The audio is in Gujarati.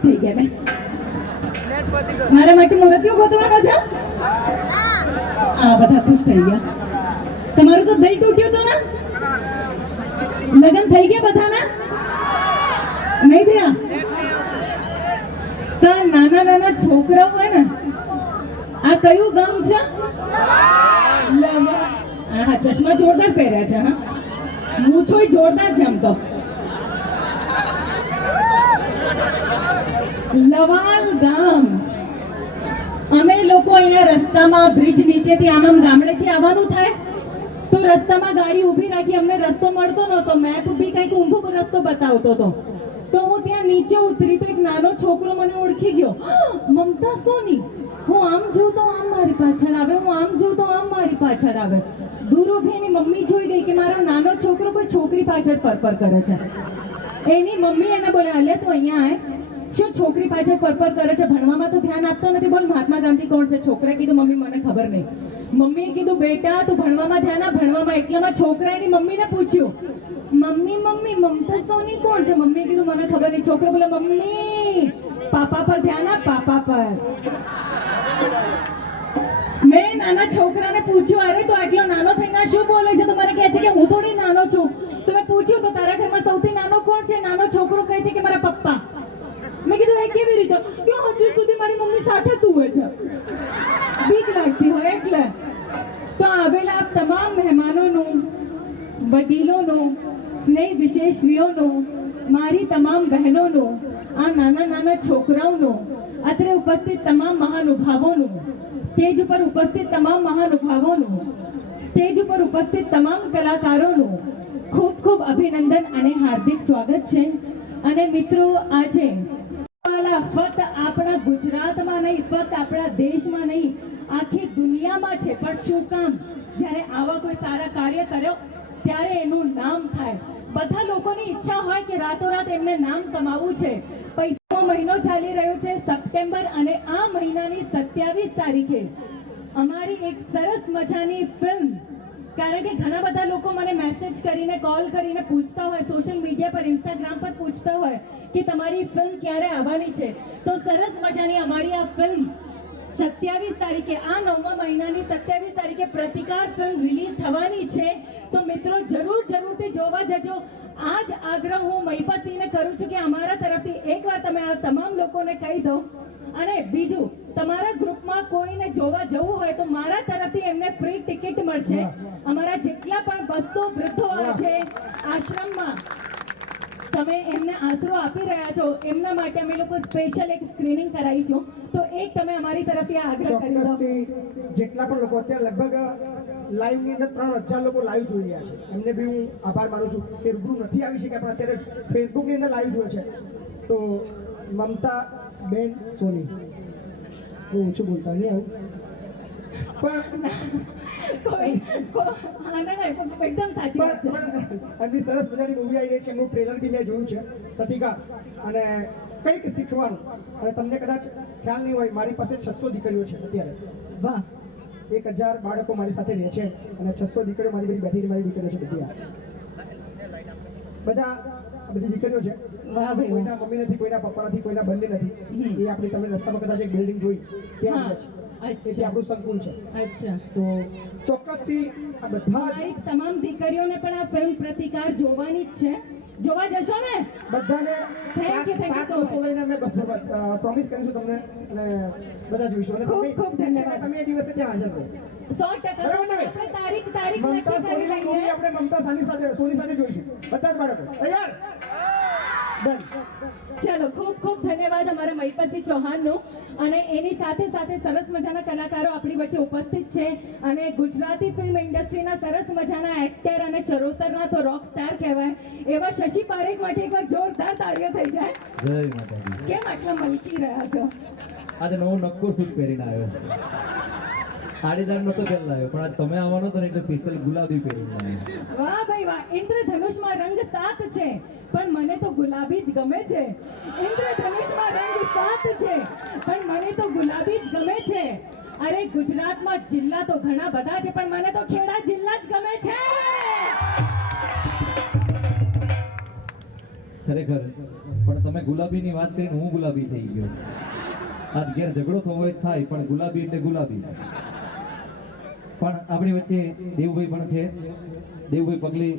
ખુશ થઈ ગયા ને મારા માટે મૂર્તિઓ ગોતવાનો છે આ બધા ખુશ થઈ ગયા તમારું તો દિલ તૂટ્યું તો ને લગ્ન થઈ ગયા બધાના નહીં થયા તો નાના નાના છોકરાઓ હોય ને આ કયું ગામ છે હા ચશ્મા જોરદાર પહેર્યા છે હા મૂછોય જોરદાર છે આમ તો લવાલ ગામ અમે લોકો અહીંયા રસ્તામાં બ્રિજ નીચેથી આમ ગામડેથી આવવાનું થાય તો રસ્તામાં ગાડી ઊભી રાખી અમને રસ્તો મળતો નહોતો મેપ બી કંઈક ઊંધો રસ્તો બતાવતો હતો તો હું ત્યાં નીચે ઉતરી તો એક નાનો છોકરો મને ઓળખી ગયો મમતા સોની હું આમ જોઉં તો આમ મારી પાછળ આવે હું આમ જોઉં તો આમ મારી પાછળ આવે દૂર ઉભી એની મમ્મી જોઈ ગઈ કે મારો નાનો છોકરો કોઈ છોકરી પાછળ પરપર કરે છે એની મમ્મી એને બોલે અલે તું અહીંયા આય શું છોકરી પાછળ પરપર કરે છે ભણવામાં તો ધ્યાન આપતો નથી બોલ મહાત્મા ગાંધી કોણ છે છોકરાએ કીધું મમ્મી મને ખબર નહીં મમ્મીએ કીધું બેટા તું ભણવામાં ધ્યાન આપ ભણવામાં એટલામાં છોકરાએ એની મમ્મીને પૂછ્યું મમ્મી મમ્મી મમતા સોની કોણ છે મમ્મીએ કીધું મને ખબર નહીં છોકરો બોલે મમ્મી પાપા પર ધ્યાન આપ પાપા પર મેં નાના છોકરાને પૂછ્યું અરે તો આટલો નાનો થઈને શું બોલે છે તો મને કહે છે કે હું થોડી નાનો છું તો મેં પૂછ્યું તો તારા ઘરમાં સૌથી નાનો કોણ છે નાનો છોકરો કહે છે કે મારા પપ્પા મેં કીધું એ કેવી રીતે કે હજુ સુધી મારી મમ્મી સાથે સૂવે છે બીક લાગતી હોય એટલે તો આવેલા આપ તમામ મહેમાનોનું વડીલોનું સ્નેહ વિશેષીઓનું મારી તમામ બહેનોનું આ નાના નાના છોકરાઓનું અત્રે ઉપસ્થિત તમામ મહાનુભાવોનું સ્ટેજ ઉપર ઉપસ્થિત તમામ મહાનુભાવોનું સ્ટેજ ઉપર ઉપસ્થિત તમામ કલાકારોનું ખૂબ ખૂબ અભિનંદન અને હાર્દિક સ્વાગત છે અને મિત્રો આજે ફક્ત આપણા ગુજરાતમાં નહીં ફક્ત આપણા દેશમાં નહીં આખી દુનિયામાં છે પણ શું કામ જ્યારે આવા કોઈ સારા કાર્ય કર્યો ત્યારે એનું નામ થાય બધા લોકોની ઈચ્છા હોય કે રાતોરાત એમને નામ કમાવવું છે પૈસાનો મહિનો ચાલી રહ્યો છે સપ્ટેમ્બર અને આ મહિનાની 27 તારીખે અમારી એક સરસ મજાની ફિલ્મ કારણ કે ઘણા બધા લોકો મને મેસેજ કરીને કોલ કરીને પૂછતા હોય સોશિયલ મીડિયા પર ઇન્સ્ટાગ્રામ પર પૂછતા હોય કે તમારી ફિલ્મ ક્યારે આવવાની છે તો સરસ મજાની અમારી આ ફિલ્મ 27 તારીખે આ 9મા મહિનાની 27 તારીખે પ્રતિકાર ફિલ્મ રિલીઝ થવાની છે તો મિત્રો જરૂરથી જોવા જજો આજ આગ્રહ હું મહિપાસિંહને કરું છું કે અમારા તરફથી એકવાર તમે આ તમામ લોકોને કહી દો અને બીજું તમારા ગ્રુપમાં કોઈને જોવા જવું હોય તો મારા તરફથી એમને ફ્રી ટિકિટ મળશે અમારા જેટલા પણ વસ્તુ વૃદ્ધો છે આશ્રમમાં તમે એમને આશરો આપી રહ્યા છો એમના માટે અમે લોકો સ્પેશિયલ એક સ્ક્રીનિંગ કરાવીશું તો એક તમે અમારી તરફથી આગ્રહ કરી દો જેટલા પણ લોકો અત્યારે લગભગ લાઈવ ની અંદર 3000 લોકો લાઈવ જોઈ રહ્યા છે એમને બી હું આભાર માનું છું કે રૂબરૂ નથી આવી શક્યા પણ અત્યારે ફેસબુક ની અંદર લાઈવ જોયે છે તો મમતા બેન સોની હું ઓછું બોલતા નહીં આવું એકદમ સાચી વાત છે એમની સરસ મજાની મૂવી આવી રહી છે એમનું ટ્રેલર બી મેં જોયું છે પ્રતિકા અને કંઈક શીખવાનું અને તમને કદાચ ખ્યાલ નહીં હોય મારી પાસે 600 દીકરીઓ છે અત્યારે વાહ 1000 બાળકો મારી સાથે રહે છે અને 600 દીકરીઓ મારી બધી બેઠી મારી દીકરીઓ છે બધી દીકરીઓ છે કોઈના મમ્મી નથી કોઈના પપ્પા નથી કોઈના બંને નથી એ આપણી તમે રસ્તામાં કદાચ એક બિલ્ડિંગ જોઈ ત્યાં જ છે એટલે આપણું સંકુલ છે અચ્છા તો ચોક્કસથી આ બધા તમામ દીકરીઓને પણ આ ફિલ્મ પ્રતિકાર જોવાની જ છે જોવા જશો ને બધાને થેન્ક યુ લઈને અમે બસ પ્રોમિસ કરીશું તમને અને બધા જોઈશું અને ખૂબ ધન્યવાદ તમે એ દિવસે ત્યાં હાજર રહો 100% આપણે તારીખ મમતા સોની મૂવી આપણે મમતા સોની સાથે જોઈશું બધા જ બાળકો તૈયાર ચલો ખૂબ ધન્યવાદ અમારા મહિપતસિંહ ચૌહાણનો અને એની સાથે સરસ મજાના કલાકારો આપણી વચ્ચે ઉપસ્થિત છે અને ગુજરાતી ફિલ્મ ઇન્ડસ્ટ્રીના સરસ મજાના એક્ટર અને ચરોતરના તો રોક સ્ટાર કહેવાય એવા શશી પારેખ માટે એકવાર જોરદાર તાળીઓ થઈ જાય જય માતાજી કેમ આટલા મલકી રહ્યા છો આજે નવો નક્કો સૂટ પહેરીને આવ્યો સાડીદાર નતો પહેરલા આવ્યો પણ આજ તમે આવવાનો તો એટલે પિસ્તલ ગુલાબી પહેરીને આવ્યો વાહ ભાઈ વાહ ઇન્દ્રધનુષમાં રંગ 7 છે પણ મને તો ગુલાબી જ ગમે છે ઇન્દ્રધનુષમાં રંગ 7 છે પણ મને તો ગુલાબી જ ગમે છે અરે ગુજરાતમાં જિલ્લા તો ઘણા બધા છે પણ મને તો ખેડા જિલ્લા જ ગમે છે ખરેખર પણ તમે ગુલાબીની વાત કરીને હું ગુલાબી થઈ ગયો. આજ ઘેર ઝઘડો થવો હોય તો થાય, પણ ગુલાબી એટલે ગુલાબી. પણ આપણી વચ્ચે દેવભાઈ પણ છે. દેવભાઈ પગલી